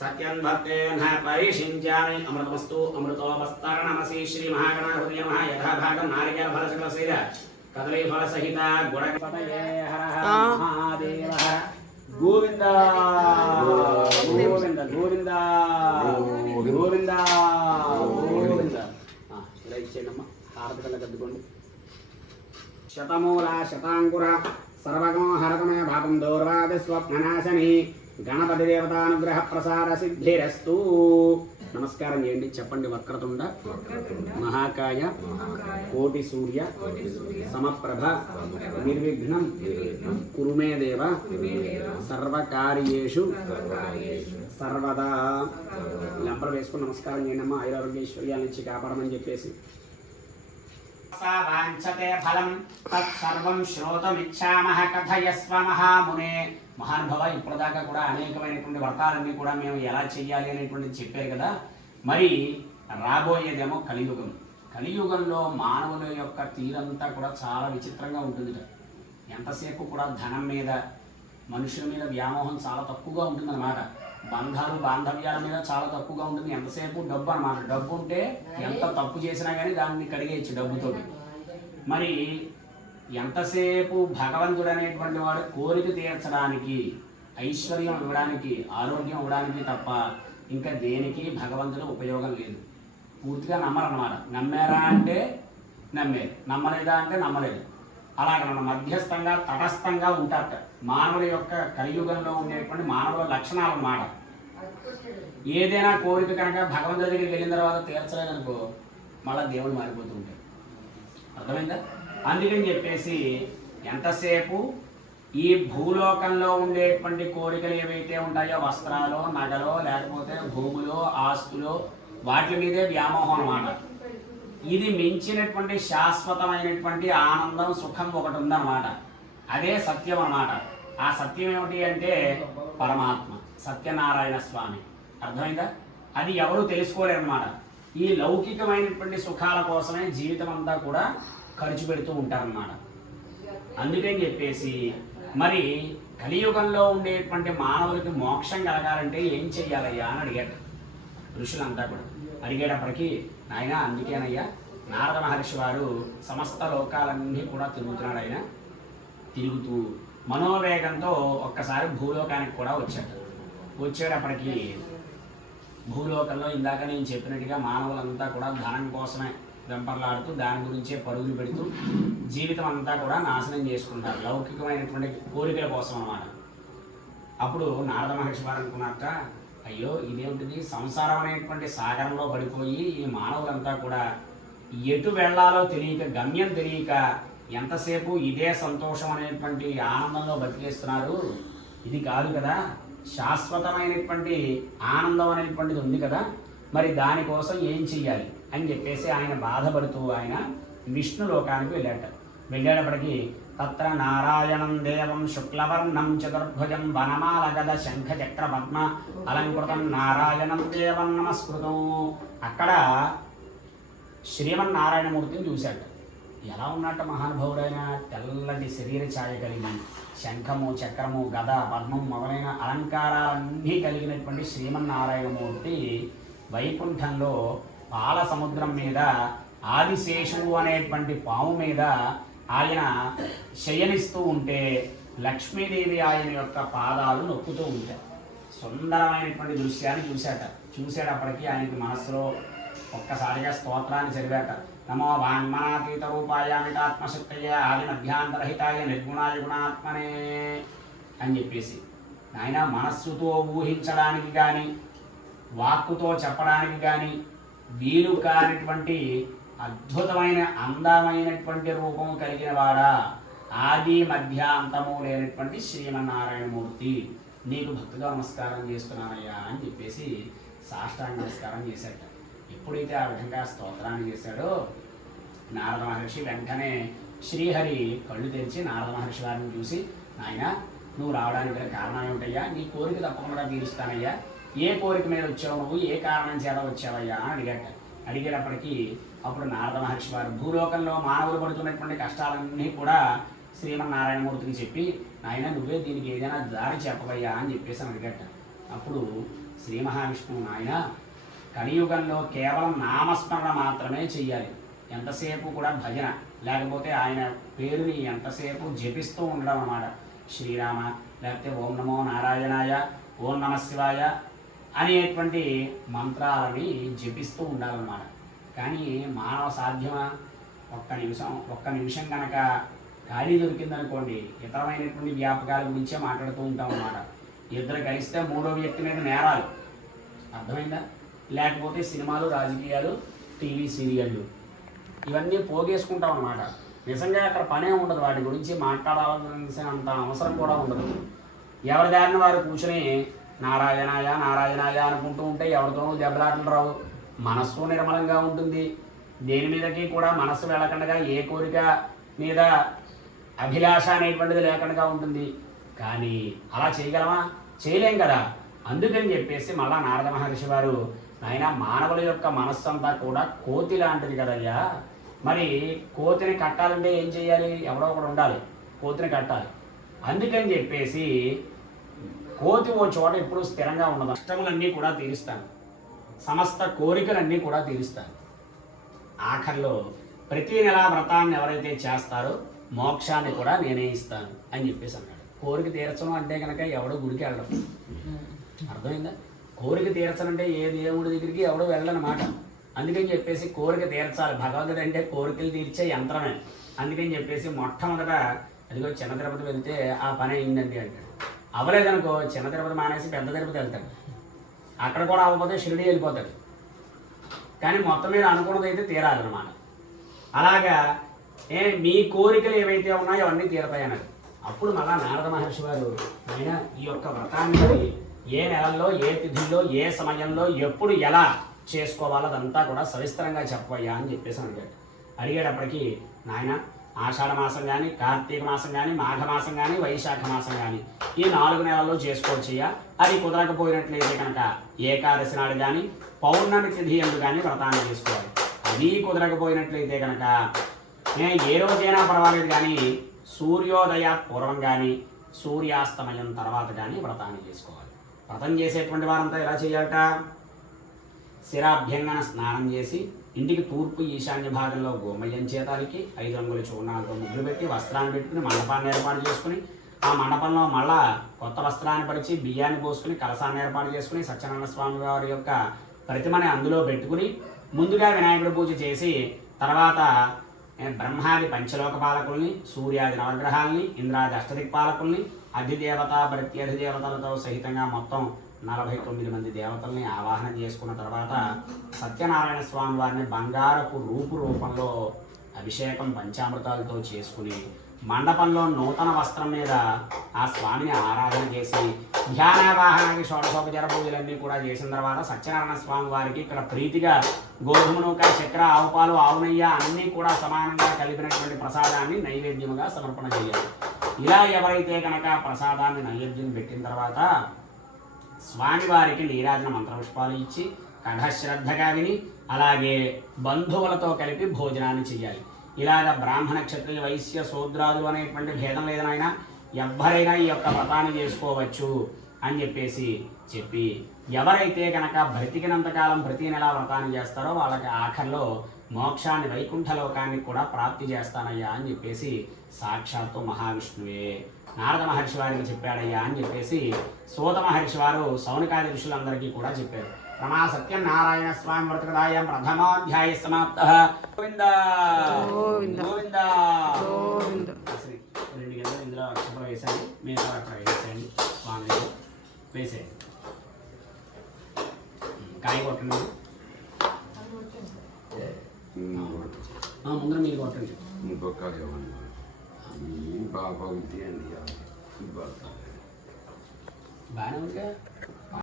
సత్యం భక్తేన పరిషించామి అమృతమస్తు శ్రీ మహాగణాధిపతి నమః యథాభాగం నారికేల ఫల సకల శైల కదలీ ఫల సహిత గుణ పతయే హర హర మహాదేవ గోవింద గోవింద గోవింద గోవింద గోవింద ఇలా ఇచ్చేయండమ్మా హారతి కళ్ళ కద్దుకోండి శతమూల శతాంకుర సర్వగమో హరతమయ భాగం దౌర్వాది స్వప్ననాశని. గణపతి దేవతానుగ్రహ ప్రసాద సిద్ధిరస్తు నమస్కారం చేయండి. చెప్పండి వక్రతుండ. మహాకాయ. కోటి సూర్య. సమప్రభ. నిర్విఘ్నం. కురుమే దేవ. సర్వకార్యేషు. సర్వదా. లెంపలు వేసుకుని నమస్కారం చేయండి అమ్మా. ఐరారోగ్యేశ్వర్యాల నుంచి కాపాడమని చెప్పేసి. సా వాంఛతే ఫలం. తత్సర్వం శ్రోతమిచ్చామహ కథయస్వ మహామునే. మహానుభవ ఇప్పటిదాకా కూడా అనేకమైనటువంటి వ్రతాలన్నీ కూడా మేము ఎలా చెయ్యాలి అనేటువంటిది చెప్పారు కదా. మరి రాబోయేదేమో కలియుగం. కలియుగంలో మానవుల యొక్క తీరంతా కూడా చాలా విచిత్రంగా ఉంటుంది ఎంతసేపు కూడా ధనం మీద మనుషుల మీద వ్యామోహం చాలా తక్కువగా ఉంటుందన్నమాట. బంధాలు బాంధవ్యాల మీద చాలా తక్కువగా ఉంటుంది. ఎంతసేపు డబ్బు అన్నమాట డబ్బు ఉంటే ఎంత తప్పు చేసినా కానీ దాన్ని కడిగేయచ్చు డబ్బుతోటి. మరి ఎంతసేపు భగవంతుడు అనేటువంటి వాడు కోరిక తీర్చడానికి ఐశ్వర్యం ఇవ్వడానికి ఆరోగ్యం ఇవ్వడానికి తప్ప ఇంకా దేనికి భగవంతుడు ఉపయోగం లేదు. పూర్తిగా నమ్మరన్నమాట. నమ్మారా అంటే నమ్మేది. నమ్మలేదా అంటే నమ్మలేదు. అలాగనమాట. మధ్యస్థంగా తటస్థంగా ఉంటారట. మానవుల యొక్క కలియుగంలో ఉండేటువంటి మానవుల లక్షణాలు అన్నమాట ఏదైనా కోరిక కనుక భగవంతుడి దగ్గరికి వెళ్ళిన తర్వాత తీర్చలేదనుకో మళ్ళీ దేవుడు మారిపోతూ ఉంటాడు. అర్థమైందా? అందుకని చెప్పేసి ఎంతసేపు ఈ భూలోకంలో ఉండేటువంటి కోరికలు ఏవైతే ఉంటాయో వస్త్రాలు నగలో లేకపోతే భూములో ఆస్తులో వాటి మీదే వ్యామోహం అన్నమాట. ఇది మించినటువంటి శాశ్వతమైనటువంటి ఆనందం సుఖం ఒకటి ఉందన్నమాట. అదే సత్యం అన్నమాట. ఆ సత్యం ఏమిటి అంటే పరమాత్మ సత్యనారాయణ స్వామి. అర్థమైందా? అది ఎవరు తెలుసుకోలేరన్నమాట. ఈ లౌకికమైనటువంటి సుఖాల కోసమే జీవితం అంతా కూడా ఖర్చు పెడుతూ ఉంటారన్నమాట. అందుకని చెప్పేసి మరి కలియుగంలో ఉండేటువంటి మానవులకి మోక్షం కలగాలంటే ఏం చెయ్యాలయ్యా అని అడిగాడు. ఋషులంతా కూడా. అడిగేటప్పటికీ నాయన అందుకేనయ్యా నారద మహర్షి వారు సమస్త లోకాలన్నీ కూడా తిరుగుతున్నాడు ఆయన. తిరుగుతూ మనోవేగంతో ఒక్కసారి భూలోకానికి కూడా వచ్చాడు. వచ్చేటప్పటికి భూలోకంలో ఇందాక నేను చెప్పినట్టుగా మానవులంతా కూడా ధనం కోసమే వెంపర్లాడుతూ దాని గురించే పరుగులు పెడుతూ జీవితం అంతా కూడా నాశనం చేసుకుంటారు. లౌకికమైనటువంటి కోరికల కోసం అన్నమాట. అప్పుడు నారద మహర్షి వారు అనుకున్నట్ట అయ్యో ఇదేమిటిది? సంసారం అనేటువంటి సాగరంలో పడిపోయి ఈ మానవులంతా కూడా ఎటు వెళ్ళాలో తెలియక గమ్యం తెలియక ఎంతసేపు ఇదే సంతోషం అనేటువంటి ఆనందంలో బతికేస్తున్నారు? ఇది కాదు కదా. శాశ్వతమైనటువంటి ఆనందం అనేటువంటిది ఉంది కదా. మరి దానికోసం ఏం చెయ్యాలి అని చెప్పేసి ఆయన బాధపడుతూ ఆయన విష్ణు లోకానికి వెళ్ళాట. వెళ్ళేటప్పటికి తత్ర నారాయణం దేవం శుక్లవర్ణం చతుర్భుజం వనమాల గద శంఖ చక్ర పద్మ అలంకృతం నారాయణం దేవం నమస్కృతం. అక్కడ శ్రీమన్నారాయణమూర్తిని చూశాడు. ఎలా ఉన్నట్ట మహానుభావుడైన? తెల్లటి శరీర ఛాయ కలిగి శంఖము చక్రము గద పద్మం మొదలైన అలంకారాలన్నీ కలిగినటువంటి శ్రీమన్నారాయణమూర్తి వైకుంఠంలో పాల సముద్రం మీద ఆదిశేషువు అనేటువంటి పాము మీద ఆయన శయనిస్తూ ఉంటే లక్ష్మీదేవి ఆయన యొక్క పాదాలు నొక్కుతూ ఉంటాయి. సుందరమైనటువంటి దృశ్యాన్ని చూశాట. చూసేటప్పటికీ ఆయనకి మనస్సులో ఒక్కసారిగా స్తోత్రాన్ని చదివాట నమో వాంగ్మనాతీత రూపాయ మితాత్మశక్తయ ఆది మధ్యాంతరహితాయ నిర్గుణాయ గుణాత్మనే అని చెప్పేసి. ఆయన మనస్సుతో ఊహించడానికి కానీ వాక్కుతో చెప్పడానికి కానీ వీలు కానిటువంటి అద్భుతమైన అందమైనటువంటి రూపం కలిగిన వాడా? ఆది మధ్య అంతము లేనటువంటి శ్రీమన్నారాయణమూర్తి. నీకు భక్తిగా నమస్కారం చేస్తున్నానయ్యా అని చెప్పేసి సాష్టాంగ నమస్కారం చేశాట ఎప్పుడైతే ఆ విధంగా స్తోత్రాన్ని చేశాడో. నారద మహర్షి వెంటనే శ్రీహరి కళ్ళు తెరిచి నారద మహర్షి వారిని చూసి నాయన నువ్వు రావడానికి గల కారణం ఏమిటయ్యా? నీ కోరిక తప్పకుండా తీరుస్తానయ్యా. ఏ కోరిక మీద వచ్చావు నువ్వు? ఏ కారణం చేత వచ్చావయ్యా? అని అడిగాట. అడిగేటప్పటికీ అప్పుడు నారద మహర్షి వారు భూలోకంలో మానవులు పడుతున్నటువంటి కష్టాలన్నీ కూడా శ్రీమన్నారాయణమూర్తికి చెప్పి నాయన నువ్వే దీనికి ఏదైనా దారి చెప్పవయ్యా అని చెప్పేసి అని అడిగట. అప్పుడు శ్రీ మహావిష్ణువు నాయన కలియుగంలో కేవలం నామస్మరణ మాత్రమే చెయ్యాలి. ఎంతసేపు కూడా భజన లేకపోతే ఆయన పేరుని ఎంతసేపు జపిస్తూ ఉండడం అన్నమాట. శ్రీరామ లేకపోతే ఓం నమో నారాయణాయ ఓం నమ శివాయ అనేటువంటి మంత్రాలని జపిస్తూ ఉండాలన్నమాట. కానీ మానవ సాధ్యమా? ఒక్క నిమిషం ఒక్క నిమిషం కనుక ఖాళీ దొరికిందనుకోండి ఇతరమైనటువంటి వ్యాపకాల గురించే మాట్లాడుతూ ఉంటాం అన్నమాట ఇద్దరు కలిస్తే మూడో వ్యక్తి మీద నేరాలు. అర్థమైందా? లేకపోతే సినిమాలు రాజకీయాలు టీవీ సీరియళ్ళు. ఇవన్నీ పోగేసుకుంటాం అన్నమాట నిజంగా అక్కడ పనే ఉండదు. వాటి గురించి మాట్లాడాల్సినంత అవసరం కూడా ఉండదు. ఎవరి దారిన వారు కూర్చుని నారాయణాయ నారాయణాయ అనుకుంటూ ఉంటే ఎవరితోనూ దెబ్బలాటలు రావు. మనస్సు నిర్మలంగా ఉంటుంది. దేని మీదకి కూడా మనస్సు వెళ్ళకుండా ఏ కోరిక మీద అభిలాష అనేటువంటిది లేకుండా ఉంటుంది. కానీ అలా చేయగలమా? చేయలేం కదా. అందుకని చెప్పేసి మళ్ళా నారద మహర్షి వారు ఆయన మానవుల యొక్క మనస్సు అంతా కూడా కోతి లాంటిది కదయ్యా. మరి కోతిని కట్టాలంటే ఏం చేయాలి? ఎవరో ఒకడు ఉండాలి కోతిని కట్టాలి. అందుకని చెప్పేసి కోతి ఓ చోట ఎప్పుడు స్థిరంగా ఉండదు. కష్టములన్నీ కూడా తీరుస్తాను. సమస్త కోరికలన్నీ కూడా తీరుస్తాను. ఆఖరిలో ప్రతి నెల వ్రతాన్ని ఎవరైతే చేస్తారో మోక్షాన్ని కూడా నేనే ఇస్తాను అని చెప్పేసి అన్నాడు. కోరిక తీర్చడం అంటే కనుక ఎవడో గుడికి వెళ్ళడం. అర్థమైందా? కోరిక తీర్చాలంటే ఏ దేవుడి దగ్గరికి ఎవడో వెళ్ళనమాట. అందుకని చెప్పేసి కోరిక తీర్చాలి. భగవంతుడు అంటే కోరికలు తీర్చే యంత్రమే. అందుకని చెప్పేసి మొట్టమొదట అదిగో చిన్న తిరుపతి వెళ్తే ఆ పని అయిందండి అంటాడు అవ్వలేదనుకో చిన్న తిరుపతి మానేసి పెద్ద తిరుపతి వెళ్తాడు. అక్కడ కూడా అవ్వకపోతే షిరిడి వెళ్ళిపోతాడు. కానీ మొత్తం మీద అనుకున్నది అయితే తీరాలన్నమాట. అలాగా ఏ మీ కోరికలు ఏవైతే ఉన్నాయో అవన్నీ తీరతాయన్నారు. అప్పుడు మళ్ళా నారద మహర్షి వారు ఆయన ఈ యొక్క వ్రతాన్ని ఏ నెలల్లో ఏ తిథిలో ఏ సమయంలో ఎప్పుడు ఎలా చేసుకోవాలో అదంతా కూడా సవిస్తరంగా చెప్పయ్యా అని చెప్పేసి అడిగాడు. అడిగేటప్పటికీ నాయన ఆషాఢ మాసం కానీ కార్తీక మాసం కానీ మాఘ మాసం కానీ వైశాఖ మాసం కానీ ఈ నాలుగు నెలల్లో చేసుకోవచ్చయ్యా? అది కుదరకపోయినట్లయితే కనుక ఏకాదశి నాడు కానీ పౌర్ణమి తిథి ఎందు కానీ వ్రతాన్ని చేసుకోవాలి. అది కుదరకపోయినట్లయితే కనుక నేను ఏ రోజైనా పర్వాలేదు కానీ సూర్యోదయ పూర్వం కానీ సూర్యాస్తమయం తర్వాత కానీ వ్రతాన్ని చేసుకోవాలి. వ్రతం చేసేటువంటి వారంతా ఎలా చేయాలట? శిరాభ్యంగన స్నానం చేసి ఇంటికి తూర్పు ఈశాన్య భాగంలో గోమయం చేతానికి ఐదు రంగుల చూర్ణాలతో ముగ్గులు పెట్టి వస్త్రాన్ని పెట్టుకుని మండపాన్ని ఏర్పాటు చేసుకుని ఆ మండపంలో మళ్ళా కొత్త వస్త్రాన్ని పరిచి బియ్యాన్ని పోసుకుని కలసాన్ని ఏర్పాటు చేసుకుని సత్యనారాయణ స్వామి వారి యొక్క ప్రతిమని అందులో పెట్టుకుని ముందుగా వినాయకుడి పూజ చేసి తర్వాత బ్రహ్మాది పంచలోక పాలకుల్ని సూర్యాది నవగ్రహాల్ని ఇంద్రాది అష్టదిక్పాలకుల్ని అధిదేవత ప్రత్యధిదేవతలతో సహితంగా మొత్తం నలభై తొమ్మిది మంది దేవతల్ని ఆవాహన చేసుకున్న తర్వాత సత్యనారాయణ స్వామి వారిని బంగారపు రూపు రూపంలో అభిషేకం పంచామృతాలతో చేసుకుని మండపంలో నూతన వస్త్రం మీద ఆ స్వామిని ఆరాధన చేసి ధ్యానావాహనానికి షోడశోపచార పూజలన్నీ కూడా చేసిన తర్వాత సత్యనారాయణ స్వామి వారికి ఇక్కడ ప్రీతిగా గోధుమ నూక చక్ర ఆవు పాలు అన్నీ కూడా సమానంగా కలిపినటువంటి ప్రసాదాన్ని నైవేద్యముగా సమర్పణ చేయాలి. ఇలా ఎవరైతే కనుక ప్రసాదాన్ని నైవేద్యం పెట్టిన తర్వాత స్వామివారికి నీరాజన మంత్రపుష్పాలు ఇచ్చి కఠశ్రద్ధగా విని అలాగే బంధువులతో కలిపి భోజనాన్ని చేయాలి ఇలాగ బ్రాహ్మణ క్షత్రియ వైశ్య శూద్రాలు అనేటువంటి భేదం లేదనైనా ఎవ్వరైనా ఈ యొక్క వ్రతాన్ని చేసుకోవచ్చు అని చెప్పేసి చెప్పి ఎవరైతే కనుక బ్రతికినంతకాలం ప్రతి నెల వ్రతాన్ని చేస్తారో వాళ్ళకి ఆఖరిలో మోక్షాన్ని వైకుంఠ లోకాన్ని కూడా ప్రాప్తి చేస్తానయ్యా అని చెప్పేసి సాక్షాత్తు మహావిష్ణువే. నారద మహర్షి వారికి చెప్పాడయ్యా అని చెప్పేసి సూత మహర్షి వారు సౌనికాది ఋషులందరికీ కూడా చెప్పారు. రమా సత్యం నారాయణ స్వామి వ్రతకదాయం ప్రథమాధ్యాయ సమాప్త. గోవింద! గోవింద. రెండు గంటలు ఇందులో అక్షరం వేసాను మిగతా అక్కడ వేసేయండి స్వామి. వేసేయండి. కాయ కొట్టండి. ముందర మీరు కొట్టండి ఇంకొక ఈ పాప తీయండి బాగానే ఉందిగా